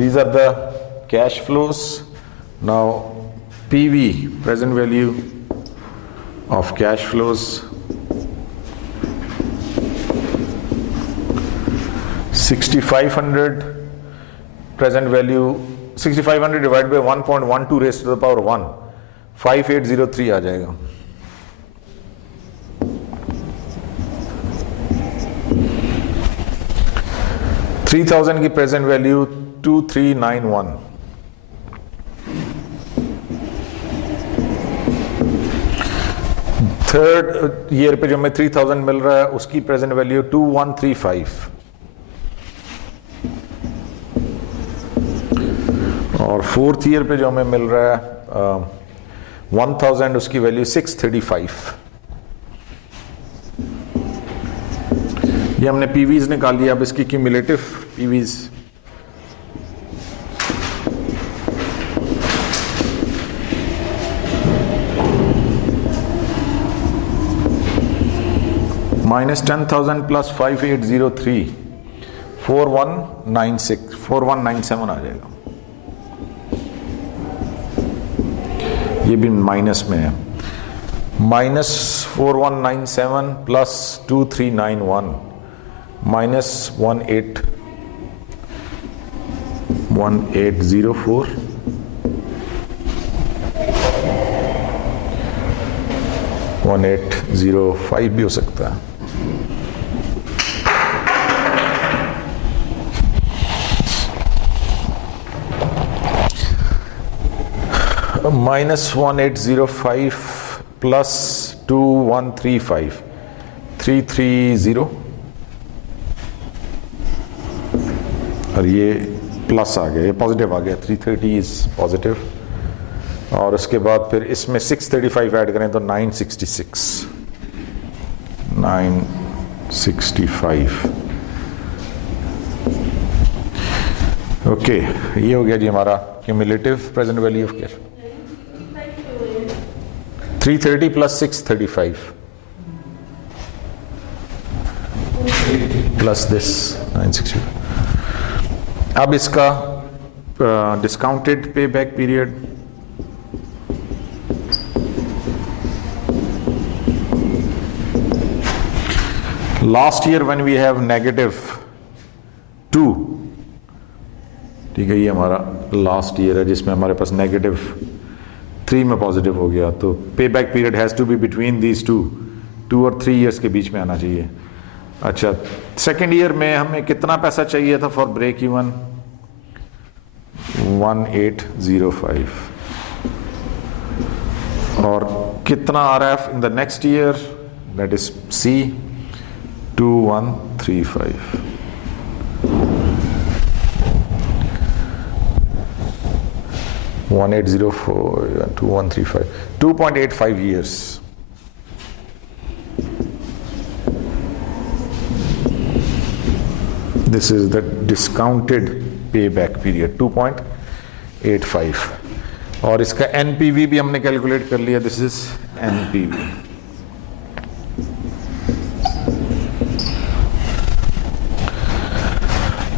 These are the cash flows. Now PV, present value of cash flows, 6500 present value, 6500 divided by 1.12 raised to the power 1, 5803 आ जाएगा। $3000 की present value 2391। Third year पे जो हमें 3000 मिल रहा है उसकी प्रेजेंट वैल्यू 2135 और फोर्थ ईयर पे जो हमें मिल रहा है 1000 उसकी वैल्यू 635। ये हमने पीवीज निकाल लिया। अब इसकी क्यूमुलेटिव पीवीज -10,000 + 5803 4197 आ जाएगा। ये भी माइनस में है। -4197 + 2391 -1804 1805 भी हो सकता है। -1805 + 2135 330 और ये प्लस आ गया, ये पॉजिटिव आ गया, 330 इज पॉजिटिव। और उसके बाद फिर इसमें 635 ऐड करें तो 965 ओके। ये हो गया जी हमारा cumulative present value of care. 330 + 635 plus this 965। अब इसका discounted pay back period last year when we have -2, ठीक है, ये हमारा लास्ट ईयर है जिसमें हमारे पास -3 में पॉजिटिव हो गया, तो pay back period has to be between these 2 और 3 ईयर्स के बीच में आना चाहिए। अच्छा, सेकेंड ईयर में हमें कितना पैसा चाहिए था फॉर ब्रेक इवन? 1805। और कितना आ रहा है in the next year? That is C 2135। (1804) 2135 2.85 years. This is the discounted payback period 2.85 और इसका NPV भी हमने कैलकुलेट कर लिया। This is NPV।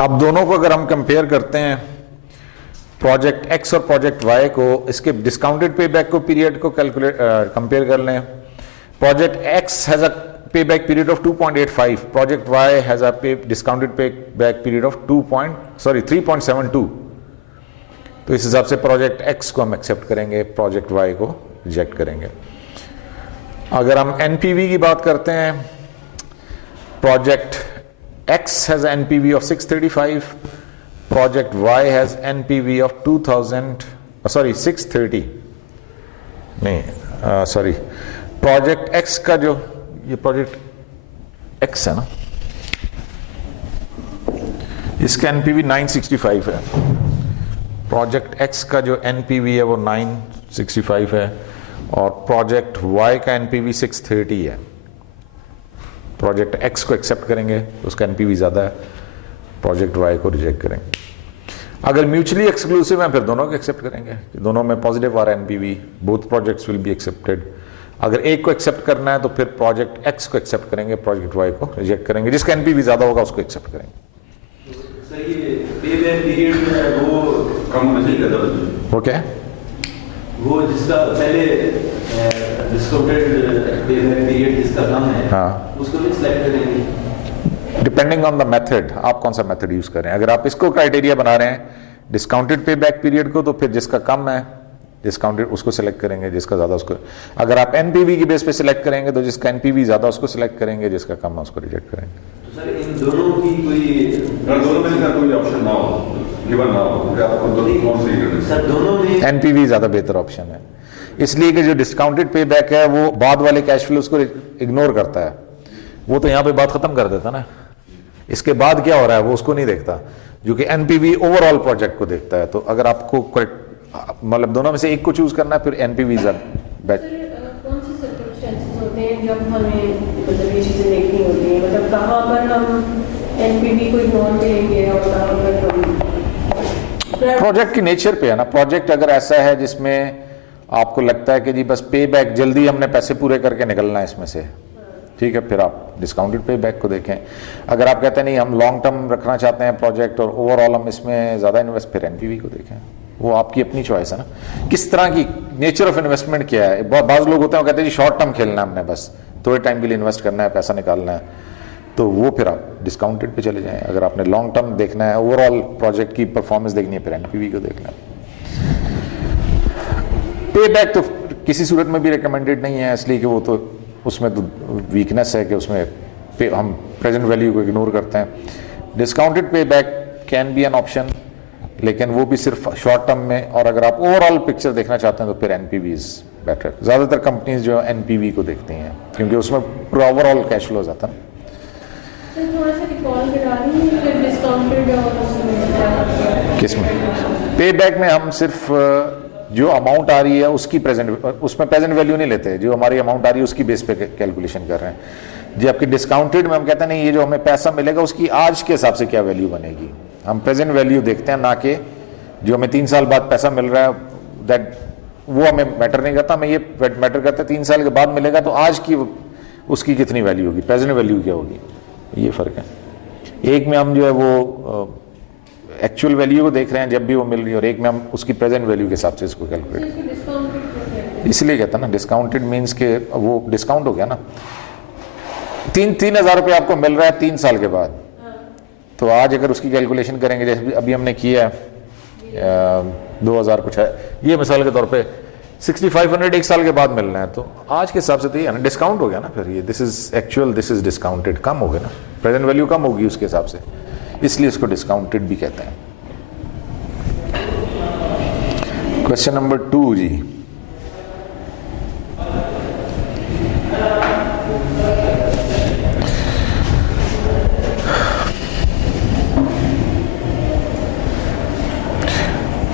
अब दोनों को अगर हम कंपेयर करते हैं, प्रोजेक्ट एक्स और प्रोजेक्ट वाई को, इसके डिस्काउंटेड पेबैक को पीरियड को कैलकुलेट कंपेयर कर लें। Project X has a payback period of 2.85, project Y has a discounted payback period of 3.72। तो इस हिसाब से प्रोजेक्ट एक्स को हम एक्सेप्ट करेंगे, प्रोजेक्ट वाई को रिजेक्ट करेंगे। अगर हम एनपीवी की बात करते हैं, project X has NPV of 635, project Y has NPV of 630 नहीं, सॉरी, प्रोजेक्ट एक्स का जो, ये प्रोजेक्ट एक्स है ना, इसका एनपीवी 965 है। प्रोजेक्ट एक्स का जो एनपीवी है वो 965 है और प्रोजेक्ट वाई का एनपीवी 630 है। प्रोजेक्ट एक्स को एक्सेप्ट करेंगे तो उसका एनपीवी ज्यादा है, प्रोजेक्ट वाई को रिजेक्ट करेंगे। अगर म्यूचुअली एक्सक्लूसिव है फिर दोनों को एक्सेप्ट करेंगे, दोनों में पॉजिटिव आ रहा है NPV, both projects will be accepted. अगर एक को एक्सेप्ट करना है तो फिर प्रोजेक्ट एक्स को एक्सेप्ट करेंगे, प्रोजेक्ट वाई को रिजेक्ट करेंगे, जिसका एनपीवी ज्यादा होगा उसको एक्सेप्ट करेंगे। पे पीरियड में वो कम नहीं करता। वो क्या है? वो जिसका पहले डिस्काउंटेड पे पीरियड जिसका कम है, हाँ, उसको भी सिलेक्ट करेंगे। डिपेंडिंग ऑन द मेथड, आप कौन सा मेथड यूज कर रहे हैं। अगर आप इसको क्राइटेरिया बना रहे हैं डिस्काउंटेड पे बैक पीरियड को, तो फिर जिसका कम है डिस्काउंटेड उसको सिलेक्ट करेंगे, जिसका ज्यादा उसको। अगर आप एनपीवी की बेस पे सिलेक्ट करेंगे तो जिसका एनपीवी ज्यादा उसको सिलेक्ट करेंगे, जिसका कम है उसको रिजेक्ट करेंगे। तो सर इन दोनों की दोनों में से कोई ऑप्शन ना हो, गिवन ना हो, फिर आपको दोनों कौन सी करनी है? सर दोनों में एनपीवी ज्यादा बेहतर ऑप्शन है, इसलिए कि जो डिस्काउंटेड पे बैक है वो बाद वाले कैश फ्लो उसको इग्नोर करता है। वो तो यहाँ पे बात खत्म कर देता ना, इसके बाद क्या हो रहा है वो उसको नहीं देखता, जो कि एनपीवी ओवरऑल प्रोजेक्ट को देखता है। तो अगर आपको मतलब दोनों में से एक को चूज करना है, फिर एनपीवी बेस्ट। कौन सी सर्कमस्टेंसेस होते हैं जब हमें मतलब ये चीजें देखनी होती हैं, मतलब कहाँ पर हम एनपीवी को इग्नोर करेंगे और कहाँ पर हम प्रोजेक्ट की नेचर पे है ना। प्रोजेक्ट अगर ऐसा है जिसमें आपको लगता है कि जी बस पे बैक जल्दी हमने पैसे पूरे करके निकलना है इसमें से, ठीक है, फिर आप डिस्काउंटेड पे बैक को देखें। अगर आप कहते हैं नहीं हम लॉन्ग टर्म रखना चाहते हैं प्रोजेक्ट और ओवरऑल हम इसमें ज़्यादा इन्वेस्ट, फिर एनपीवी को देखें। वो आपकी अपनी चॉइस है ना, किस तरह की नेचर ऑफ इन्वेस्टमेंट क्या है। बाज़ लोग होते हैं कहते हैं जी शॉर्ट टर्म खेलना है हमने, बस थोड़े टाइम के लिए इन्वेस्ट करना है, पैसा निकालना है, तो वो फिर आप डिस्काउंटेड पे चले जाएं। अगर आपने लॉन्ग टर्म देखना है, ओवरऑल प्रोजेक्ट की परफॉर्मेंस देखनी है, फिर एनपीवी को देखना है। पे बैक तो किसी सूरत में भी रिकमेंडेड नहीं है, इसलिए कि वो तो उसमें तो वीकनेस है कि उसमें हम प्रेजेंट वैल्यू को इग्नोर करते हैं। Discounted pay back can be an option, लेकिन वो भी सिर्फ शॉर्ट टर्म में, और अगर आप ओवरऑल पिक्चर देखना चाहते हैं तो फिर एनपीवी इज बेटर। ज़्यादातर कंपनीज जो एनपीवी को देखती हैं क्योंकि उसमें पूरा ओवरऑल कैश फ्लो आता है। थोड़ा सा रिकॉल करा रही है फिर डिस्काउंटेड और उसमें क्या करते हैं? किसमें? पे बैक में हम सिर्फ जो अमाउंट आ रही है उसकी उसमें प्रेजेंट वैल्यू नहीं लेते, जो हमारी अमाउंट आ रही है उसकी बेस पे कैलकुलेशन कर रहे हैं। जी आपकी डिस्काउंटेड में हम कहते हैं नहीं ये जो हमें पैसा मिलेगा उसकी आज के हिसाब से क्या वैल्यू बनेगी, हम प्रेजेंट वैल्यू देखते हैं, ना कि जो हमें 3 साल बाद पैसा मिल रहा है दैट वो हमें मैटर नहीं करता। हमें ये मैटर करता है 3 साल के बाद मिलेगा तो आज की उसकी कितनी वैल्यू होगी, प्रेजेंट वैल्यू क्या होगी, ये फर्क है। एक में हम जो है वो एक्चुअल वैल्यू को देख रहे हैं जब भी वो मिल रही है, और एक में हम उसकी प्रेजेंट वैल्यू के हिसाब से इसको कैलकुलेट। इसलिए कहता ना डिस्काउंटेड मीन्स के वो डिस्काउंट हो गया ना। 3,000 रुपये आपको मिल रहा है 3 साल के बाद, तो आज अगर उसकी कैलकुलेशन करेंगे जैसे अभी हमने किया है 2,000 कुछ है, ये मिसाल के तौर पे 6,500 1 साल के बाद मिलना है, तो आज के हिसाब से तो ये है ना डिस्काउंट हो गया ना। फिर ये this is actual, this is discounted, कम हो गया ना, प्रेजेंट वैल्यू कम होगी उसके हिसाब से, इसलिए इसको डिस्काउंटेड भी कहते हैं। क्वेश्चन नंबर 2 जी,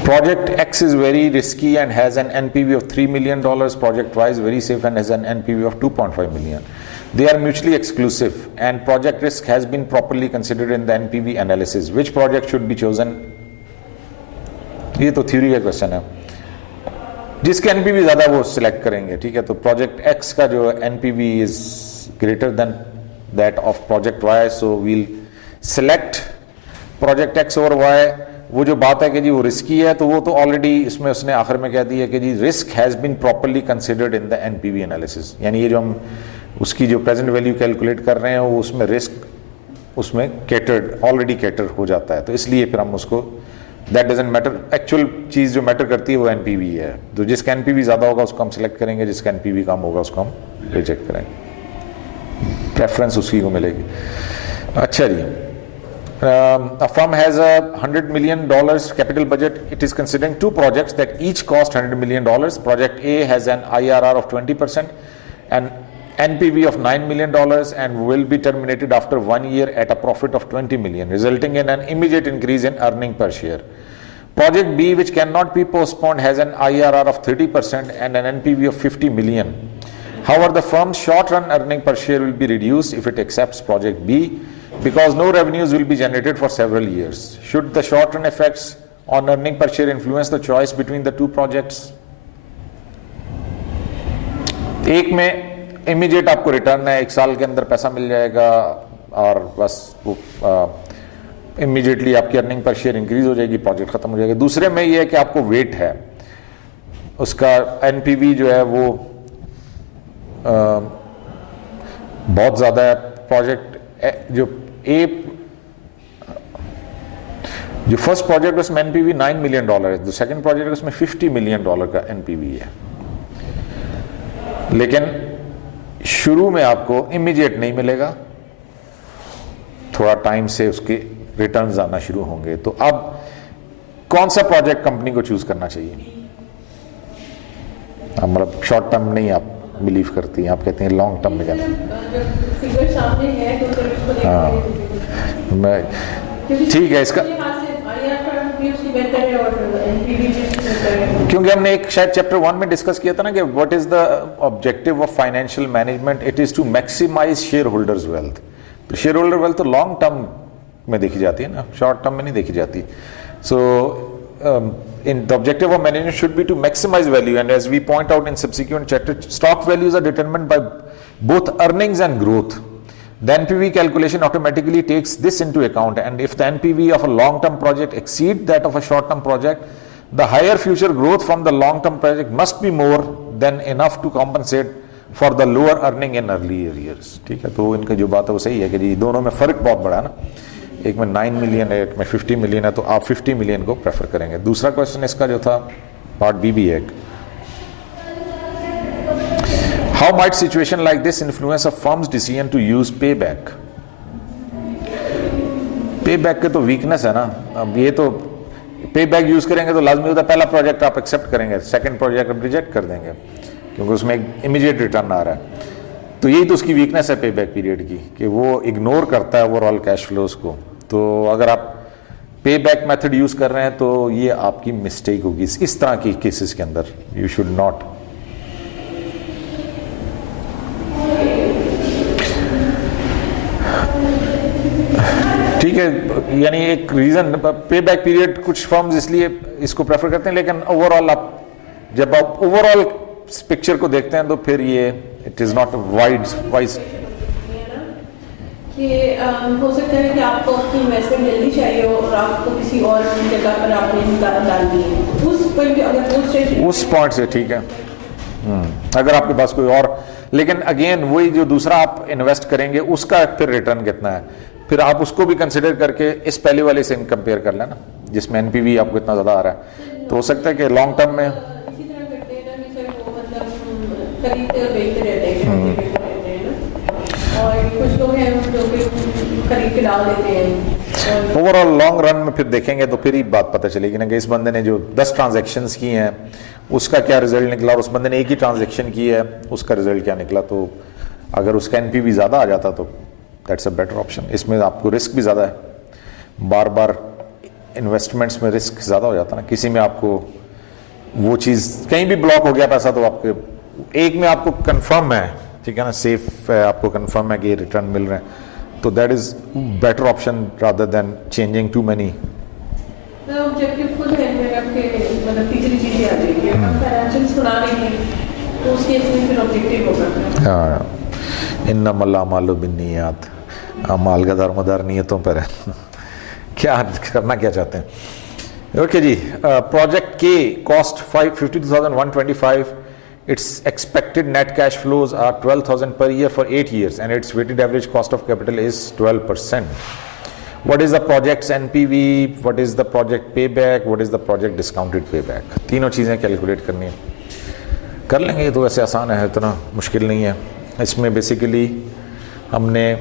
Project X is very risky and has an NPV of $3 million. Project Y is very safe and has an NPV of 2.5 million. They are mutually exclusive and project risk has been properly considered in the NPV analysis. Which project should be chosen? ये तो theory का question है। जिसके NPV ज़्यादा वो select करेंगे, ठीक है। तो प्रोजेक्ट X का जो NPV is greater than that of project Y, so we'll select project X over Y। वो जो बात है कि जी वो रिस्की है, तो वो तो ऑलरेडी इसमें उसने आखिर में कह दिया कि जी risk has been properly considered in the NPV analysis, यानी ये जो हम उसकी जो प्रेजेंट वैल्यू कैलकुलेट कर रहे हैं वो उसमें रिस्क उसमें कैटर्ड ऑलरेडी कैटर हो जाता है, तो इसलिए फिर हम उसको दैट डजंट मैटर। एक्चुअल चीज़ जो मैटर करती है वो एनपीवी है, तो जिसका एनपीवी ज़्यादा होगा उसको हम सिलेक्ट करेंगे, जिसका एनपीवी कम होगा उसको हम रिजेक्ट करेंगे, प्रेफरेंस उसी को मिलेगी। अच्छा जी, a firm has a $100 million capital budget. It is considering 2 projects that each cost $100 million. Project A has an IRR of 20% and NPV of $9 million and will be terminated after 1 year at a profit of $20 million, resulting in an immediate increase in earning per share. Project B, which cannot be postponed, has an IRR of 30% and an NPV of $50 million. However, the firm's short-run earning per share will be reduced if it accepts Project B, because no revenues will be generated for several years. Should the short-run effects on earning per share influence the choice between the 2 projects? एक में immediate आपको return है, 1 साल के अंदर पैसा मिल जाएगा और बस वो इमीडिएटली आपकी अर्निंग पर शेयर इंक्रीज हो जाएगी, प्रोजेक्ट खत्म हो जाएगा। दूसरे में ये है कि आपको वेट है उसका, एनपीवी जो है वो बहुत ज्यादा है। प्रोजेक्ट जो फर्स्ट प्रोजेक्ट है उसमें एनपीवी $9 मिलियन है, जो सेकंड प्रोजेक्ट है उसमें $50 मिलियन का एनपीवी है। लेकिन शुरू में आपको इमीडिएट नहीं मिलेगा, थोड़ा टाइम से उसके रिटर्न्स आना शुरू होंगे। तो अब कौन सा प्रोजेक्ट कंपनी को चूज करना चाहिए? मतलब शॉर्ट टर्म नहीं आप बिलीव करती हैं, आप कहते हैं लॉन्ग टर्म में जाना। फिगर सामने है तो फिर उसको देखते हैं। मैं ठीक है इसका, क्योंकि हमने एक शायद चैप्टर 1 में डिस्कस किया था ना कि what is the objective of financial management, it is to maximise share holders wealth. तो शेयर होल्डर वेल्थ तो लॉन्ग टर्म में देखी जाती है ना, शॉर्ट टर्म में नहीं देखी जाती। सो in the objective of management should be to maximize value, and as we point out in subsequent chapter, stock values are determined by both earnings and growth. The NPV calculation automatically takes this into account, and if the NPV of a long term project exceeds that of a short term project, the higher future growth from the long term project must be more than enough to compensate for the lower earning in earlier years। ठीक है, तो इनका जो बात है वो सही है कि जी दोनों में फर्क बहुत बड़ा है ना, एक में 9 मिलियन है, एक में 50 मिलियन है, तो आप 50 मिलियन को प्रेफर करेंगे। दूसरा क्वेश्चन इसका जो था पार्ट बी भी है, how might situation like this influence a firm's decision to use pay back. Pay back के तो वीकनेस है ना, अब ये तो पे बैक यूज करेंगे तो लाजमी होता है पहला प्रोजेक्ट आप एक्सेप्ट करेंगे, सेकंड प्रोजेक्ट आप रिजेक्ट कर देंगे क्योंकि उसमें एक इमीडिएट रिटर्न आ रहा है। तो यही तो उसकी वीकनेस है पे बैक पीरियड की, कि वो इग्नोर करता है ओवरऑल कैश फ्लोज को। तो अगर आप पे बैक मेथड यूज कर रहे हैं तो ये आपकी मिस्टेक होगी इस तरह की केसेस के अंदर, यू शुड नॉट। ठीक है, यानी एक रीजन पे बैक पीरियड कुछ फर्म्स इसलिए इसको प्रेफर करते हैं, लेकिन ओवरऑल आप जब आप ओवरऑल पिक्चर को देखते हैं तो फिर ये इट इज नॉट वाइज। कि हो सकता है कि आपको अपनी इन्वेस्टमेंट जल्दी चाहिए हो और आपको किसी और जगह पर आपने डाल दी है, उस पर भी अगर उस पॉइंट से ठीक है। अगर आपके पास कोई और, लेकिन अगेन वही जो दूसरा आप इन्वेस्ट करेंगे उसका फिर रिटर्न कितना है, फिर आप उसको भी कंसिडर करके इस पहले वाले से कंपेयर कर लेना जिसमें एनपीवी आपको इतना ज्यादा आ रहा है। तो हो सकता है कि लॉन्ग टर्म में इसी तरह करते हैं ना कि सर वो मतलब खरीदते और बेचते रहते हैं ना, और कुछ लोग हैं जो कि खरीद के डाल देते हैं। ओवरऑल लॉन्ग रन में फिर देखेंगे तो फिर ही बात पता चलेगी ना कि इस बंदे ने जो 10 ट्रांजैक्शंस की हैं उसका क्या रिजल्ट निकला, और उस बंदे ने एक ही ट्रांजैक्शन की है उसका रिजल्ट क्या निकला। तो अगर उसका एनपीवी ज़्यादा आ जाता तो दैट्स अ बेटर ऑप्शन। इसमें आपको रिस्क भी ज़्यादा है, बार बार इन्वेस्टमेंट्स में रिस्क ज़्यादा हो जाता है ना, किसी में आपको वो चीज़ कहीं भी ब्लॉक हो गया पैसा तो आपके एक में आपको कंफर्म है, ठीक है ना, सेफ है, आपको कंफर्म है कि रिटर्न मिल रहे हैं, तो that is better option rather than changing to many. Objective खुद है में रख के मतलब तीसरी चीजें आ जाएगी, हम फाइनेंशियल्स बना लेंगे तो उस केस में फिर ऑब्जेक्टिव होगा। हाँ, इन्नमल अमालु बिन्नियात, अमाल का दारोमदार नियतों पर है। क्या करना क्या चाहते हैं। ओके जी, प्रोजेक्ट के cost 52,125, its expected net cash flows are 12,000 per year for 8 years and its weighted average cost of capital is 12%. What is the project's NPV, what is the project payback, what is the project discounted payback? तीनों चीज़ें calculate करनी है, कर लेंगे, ये तो वैसे आसान है, इतना मुश्किल नहीं है। इसमें बेसिकली हमने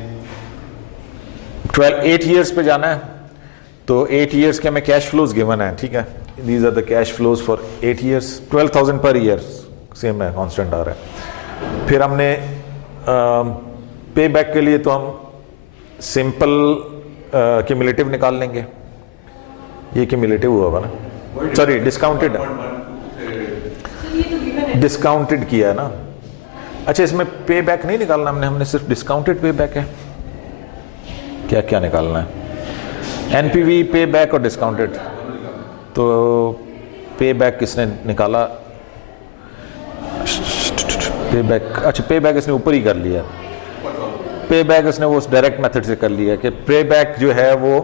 8 years पे जाना है, तो 8 years के हमें कैश फ्लोज गिवन है, ठीक है, these are the cash flows for 8 years, 12,000 per year same है, कांस्टेंट आ रहा है। फिर हमने पे बैक के लिए तो हम सिंपल क्यूमुलेटिव निकाल लेंगे, ये क्यूमुलेटिव हुआ होगा ना, सॉरी डिस्काउंटेड किया है ना। अच्छा, इसमें पे बैक नहीं निकालना हमने सिर्फ डिस्काउंटेड पे बैक है, क्या क्या निकालना है, एनपीवी, पे बैक और डिस्काउंटेड। तो पे बैक किसने निकाला, पे बैक, अच्छा पे बैक इसने ऊपर ही कर लिया, पे बैक इसने वो डायरेक्ट मेथड से कर लिया कि पे बैक जो है वो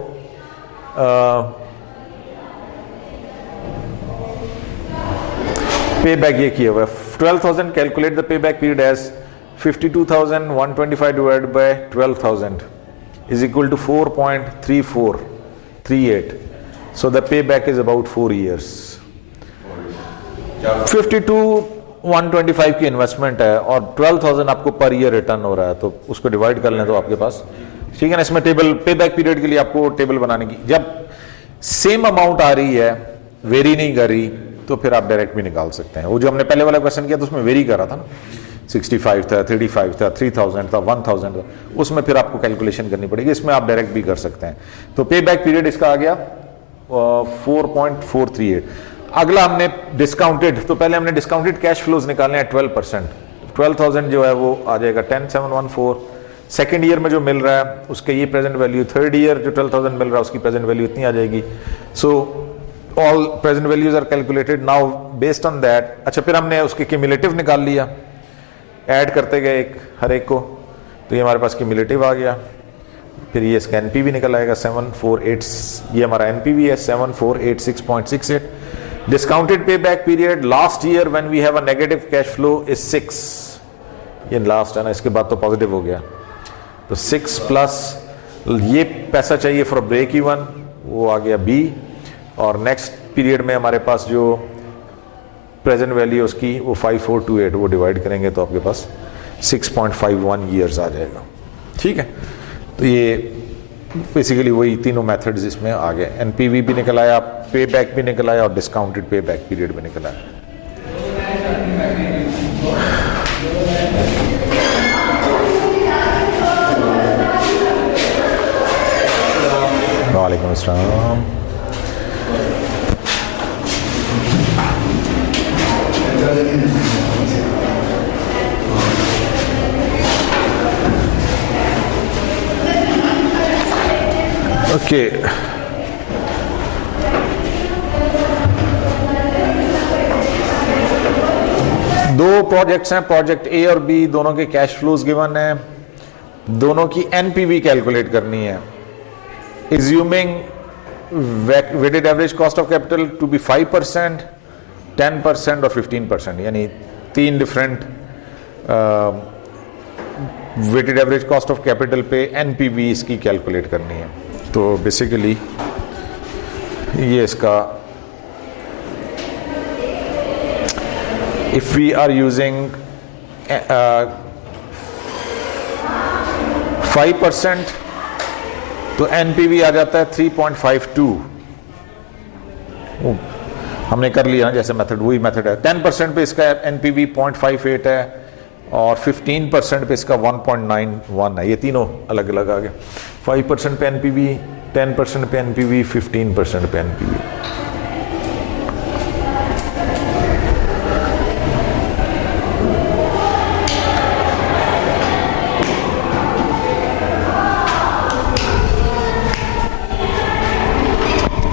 पे बैक ये किया हुआ है 12,000 calculate the pay back period as 52,125 divide by 12,000 is equal to 4.3438 so the pay back is about 4 years 52,125 की इन्वेस्टमेंट है और 12,000 आपको पर ईयर रिटर्न हो रहा है, तो उसको डिवाइड कर लें तो आपके पास, ठीक है ना। इसमें टेबल पे बैक पीरियड के लिए आपको टेबल बनाने की, जब सेम अमाउंट आ रही है वेरी नहीं कर रही तो फिर आप डायरेक्ट भी निकाल सकते हैं। वो जो हमने पहले वाला क्वेश्चन किया तो उसमें वेरी कर रहा था ना, 65 था, 35 था, 3,000 था, 1,000 था, उसमें फिर आपको कैलकुलेशन करनी पड़ेगी। इसमें आप डायरेक्ट भी कर सकते हैं। तो पे बैक पीरियड इसका आ गया 4.438। अगला हमने डिस्काउंटेड, तो पहले हमने डिस्काउंटेड कैश फ्लोज निकालने हैं 12%। 12,000 जो है वो आ जाएगा 10,714। सेकेंड ईयर में जो मिल रहा है उसके ये प्रेजेंट वैल्यू, थर्ड ईयर जो 12,000 मिल रहा है उसकी प्रेजेंट वैल्यू इतनी आ जाएगी। So all present values are calculated now based on that. अच्छा, फिर हमने उसके क्यूमुलेटिव निकाल लिया, ऐड करते गए एक हर एक को, तो ये हमारे पास क्यूमुलेटिव आ गया। फिर ये इसका एनपीवी निकल आएगा 748, ये हमारा एनपीवी है 7486.68। Discounted pay back period last year when we have a negative cash flow is 6, ये लास्ट है ना, इसके बाद तो पॉजिटिव हो गया, तो 6 प्लस ये पैसा चाहिए फॉर ब्रेक इवन, वो आ गया बी। और नेक्स्ट पीरियड में हमारे पास जो प्रेजेंट वैल्यू उसकी वो 5428, वो डिवाइड करेंगे तो आपके पास 6.51 ईयर्स आ जाएगा, ठीक है। तो ये बेसिकली वही तीनों मेथड्स इसमें आ गए। एनपीवी भी निकल आया, पे बैक भी निकल आया और डिस्काउंटेड पे बैक पीरियड भी निकल आया। वालेकुम अस्सलाम। ओके, दो प्रोजेक्ट्स हैं, प्रोजेक्ट ए और बी, दोनों के कैश फ्लोज गिवन है, दोनों की एनपीवी कैलकुलेट करनी है। Assuming weighted average cost of capital to be 5%, 10% और 15%, यानी तीन different weighted average cost of capital पे NPV इसकी कैलकुलेट करनी है। तो बेसिकली ये इसका, if we are using 5%, तो एनपीवी आ जाता है 3.52। हमने कर लिया ना जैसे मेथड, वही मेथड है। 10% पे इसका एनपीवी 0.58 है और 15% पे इसका 1.91 है। ये तीनों अलग अलग आ गए। 5% पे एनपीवी, 10% पे एनपीवी, 15% पे एनपीवी।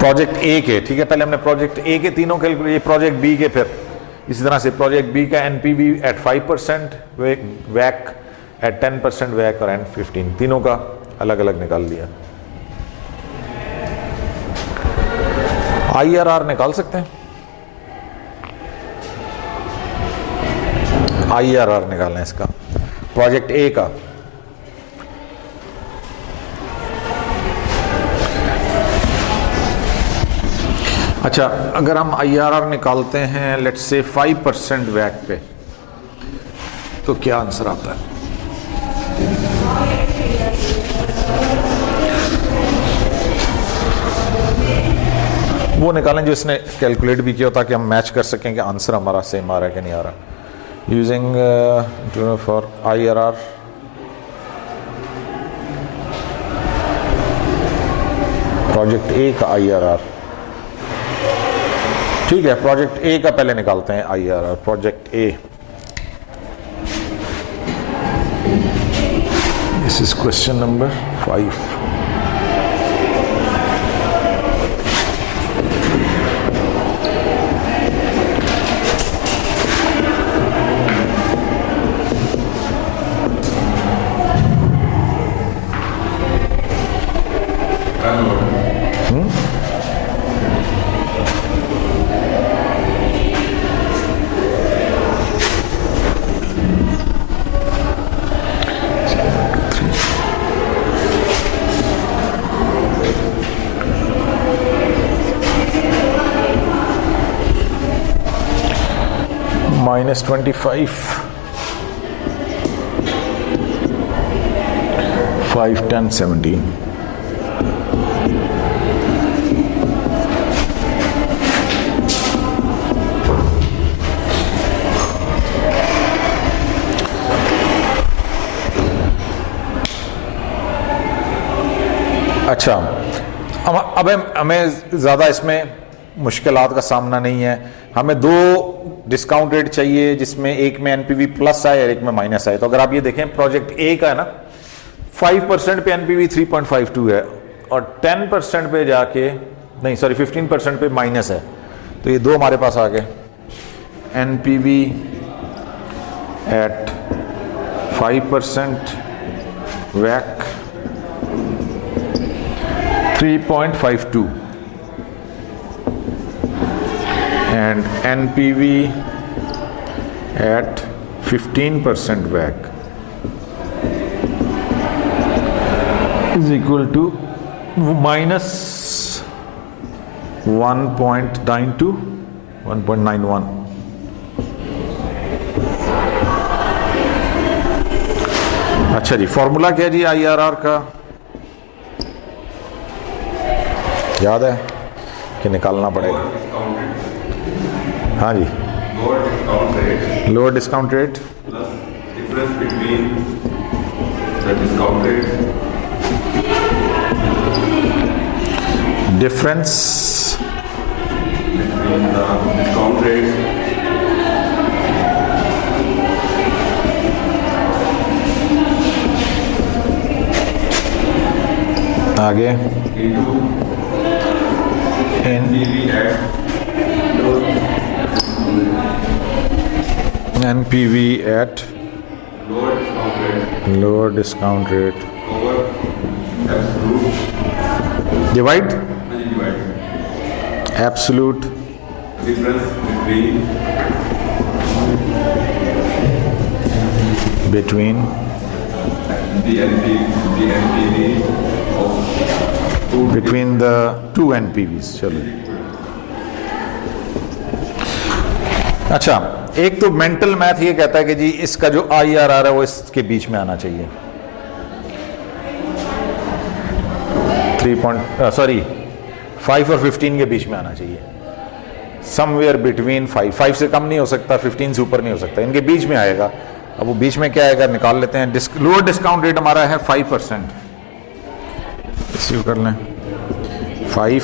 प्रोजेक्ट ए के, ठीक है, पहले हमने प्रोजेक्ट ए के तीनों कैलकुलेट, ये प्रोजेक्ट बी के, फिर इसी तरह से प्रोजेक्ट बी का एनपीवी एट 5%, वैक एट 10%, वैक और एन 15, तीनों का अलग अलग निकाल लिया। आईआरआर निकाल सकते हैं, आईआरआर निकालना है इसका, प्रोजेक्ट ए का। अच्छा, अगर हम आईआरआर निकालते हैं लेट्स से 5% वैक पे, तो क्या आंसर आता है? वो निकालें जो इसने कैलकुलेट भी किया, ताकि हम मैच कर सकें कि आंसर हमारा सेम आ रहा है कि नहीं आ रहा। Using for IRR, project A का आईआरआर, ठीक है, प्रोजेक्ट ए का पहले निकालते हैं IRR. Project A, this is question number 5। -25, 5, 10, 17. अच्छा, अब हमें ज़्यादा इसमें मुश्किलात का सामना नहीं है। हमें दो डिस्काउंट रेट चाहिए जिसमें एक में एनपीवी प्लस आए और एक में माइनस आए। तो अगर आप ये देखें प्रोजेक्ट ए का है ना, 5% पे एनपीवी 3.52 है और 10% पे जाके नहीं सॉरी 15% पे माइनस है। तो ये दो हमारे पास आ गए, NPV eight 5% वैक 3.52 and NPV at 15% WACC is equal to minus 1.92, 1.91. अच्छा जी, फॉर्मूला क्या जी IRR का याद है कि निकालना पड़ेगा? हाँ जी, lower discount rate plus difference between the discount rate, difference between the discount rate आगे into NPV at NPV at lower discount rate lower discount rate over absolute divide divide absolute difference between the NPV of two between the two NPVs। चलो, अच्छा, एक तो mental math ये कहता है कि जी इसका जो IRR है वो इसके बीच में आना चाहिए, 5 और 15 के बीच में आना चाहिए, समवेयर बिटवीन 5 से कम नहीं हो सकता, 15 से ऊपर नहीं हो सकता, इनके बीच में आएगा। अब वो बीच में क्या आएगा निकाल लेते हैं। लोअर डिस्काउंट रेट हमारा है 5%, रिसीव कर लें 5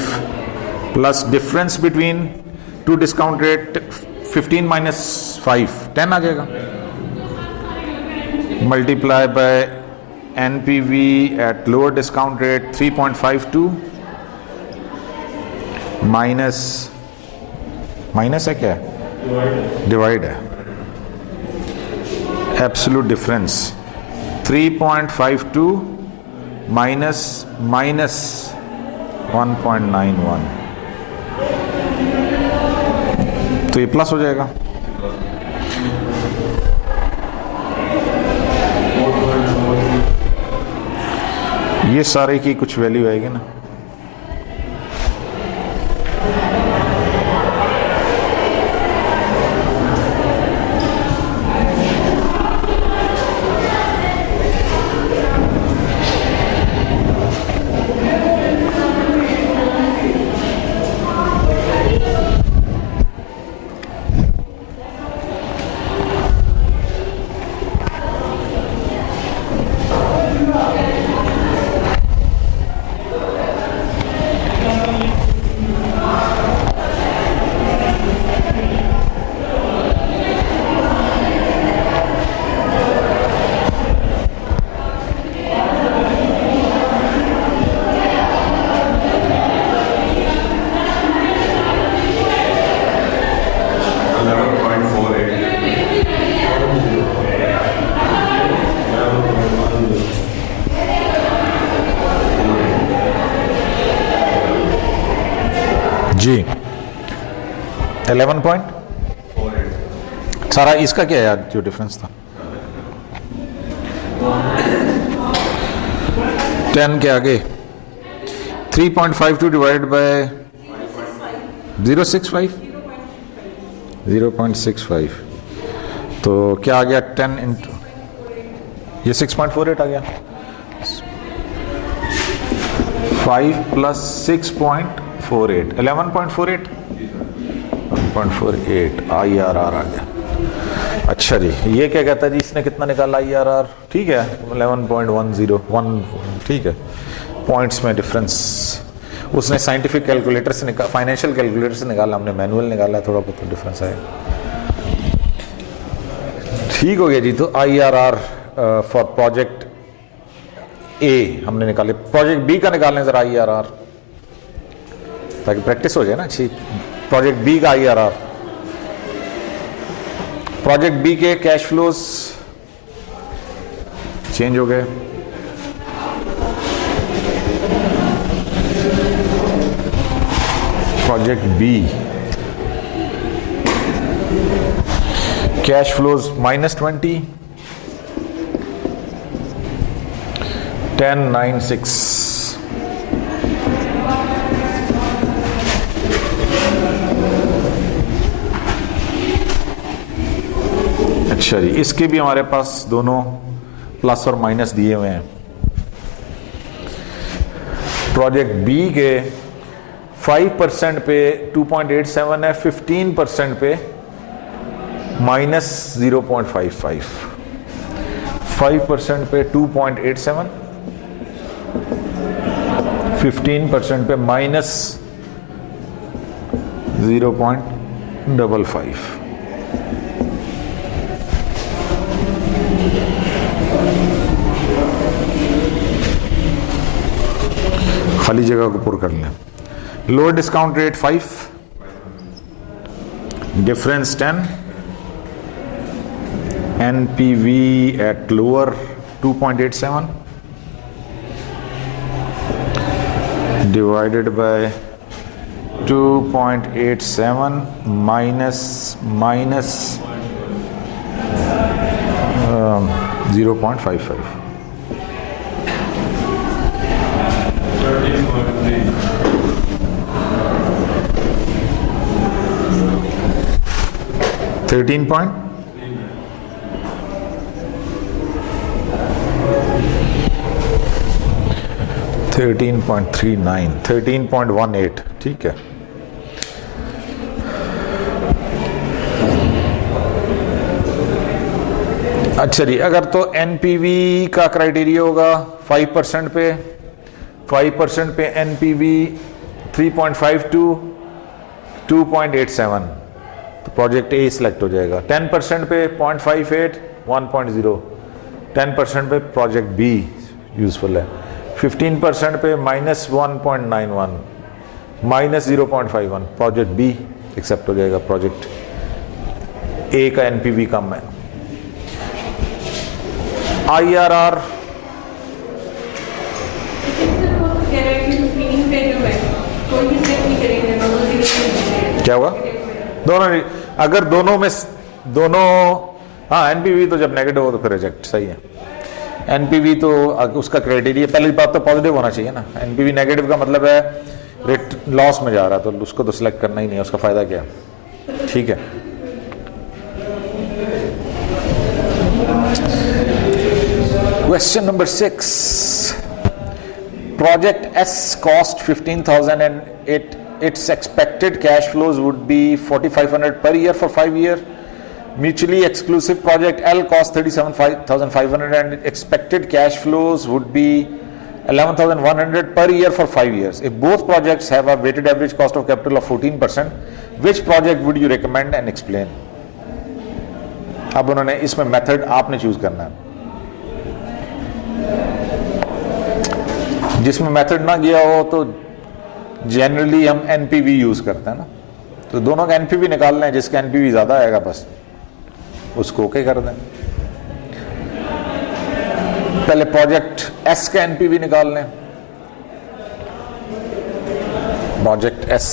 plus difference between two discount rate 15 minus 5 10 आ जाएगा, multiply by NPV at lower discount rate 3.52 minus है क्या है, डिवाइड है एब्सोल्यूट डिफरेंस 3.52 माइनस 1.91, तो ये प्लस हो जाएगा। ये सारे की कुछ वैल्यू आएगी ना, जी 11 पॉइंट सारा इसका क्या है यार जो डिफरेंस था 10 के आगे 3.52 डिवाइड बाय 0.65 तो क्या आ गया 10 इंटू ये 6.48 आ गया 5 प्लस 6.48 11.48 1.48 IRR आ गया। अच्छा जी, ये क्या कहता है जी, इसने कितना निकाला IRR? ठीक है 11.101, ठीक है, पॉइंट्स में डिफरेंस उसने साइंटिफिक कैलकुलेटर से निकाला, फाइनेंशियल कैलकुलेटर से निकाला, हमने मैनुअल निकाला, थोड़ा बहुत तो डिफरेंस आया। ठीक हो गया जी। तो IRR फॉर प्रोजेक्ट ए हमने निकाले, प्रोजेक्ट बी का निकालें जरा IRR, ताकि प्रैक्टिस हो जाए ना अच्छी। प्रोजेक्ट बी का IRR, प्रोजेक्ट बी के कैश फ्लोज चेंज हो गए। प्रोजेक्ट बी कैश फ्लोज -20 1096 अच्छा जी, इसके भी हमारे पास दोनों प्लस और माइनस दिए हुए हैं। प्रोजेक्ट बी के 5% पे 2.87 है, 15% पे -0.55, 5% पे 2.87, 15% पे -0.55। खाली जगह को पुर कर लें। Lower discount rate 5, difference 10, NPV at lower 2.87 divided by 2.87 minus 0.55, 13 point 13.39, 13.18, ठीक है। अच्छा जी, अगर तो NPV का क्राइटेरिया होगा 5% पे, 5% पे NPV 3.52, 2.87, तो प्रोजेक्ट ए सिलेक्ट हो जाएगा। 10% पे 0.58, 1.0, 10% पे प्रोजेक्ट बी यूजफुल है। 15% पे -1.91, -0.51, प्रोजेक्ट बी एक्सेप्ट हो जाएगा। प्रोजेक्ट ए का NPV कम है। IRR क्या हुआ? दोनों, अगर दोनों में दोनों, हाँ NPV तो जब नेगेटिव हो तो फिर रिजेक्ट, सही है। NPV तो उसका क्राइटेरिया, पहली बात तो पॉजिटिव होना चाहिए ना। NPV नेगेटिव का मतलब है रेट लॉस में जा रहा है, तो उसको तो सिलेक्ट करना ही नहीं है, उसका फायदा क्या। ठीक है, question number 6, project S cost 15,000 and its expected cash flows would be 4,500 per year for 5 years. Mutually exclusive project L cost 37,500 and expected cash flows would be 11,100 per year for 5 years. If both projects have a weighted average cost of capital of 14%, which project would you recommend and explain? अब उन्होंने इसमें method आपने choose करना है। जिसमें method ना गया हो तो जनरली हम NPV यूज करते हैं ना, तो दोनों का NPV निकाल लें, जिसका NPV ज्यादा आएगा बस उसको ओके कर दें। पहले प्रोजेक्ट S का NPV निकाल लें, प्रोजेक्ट S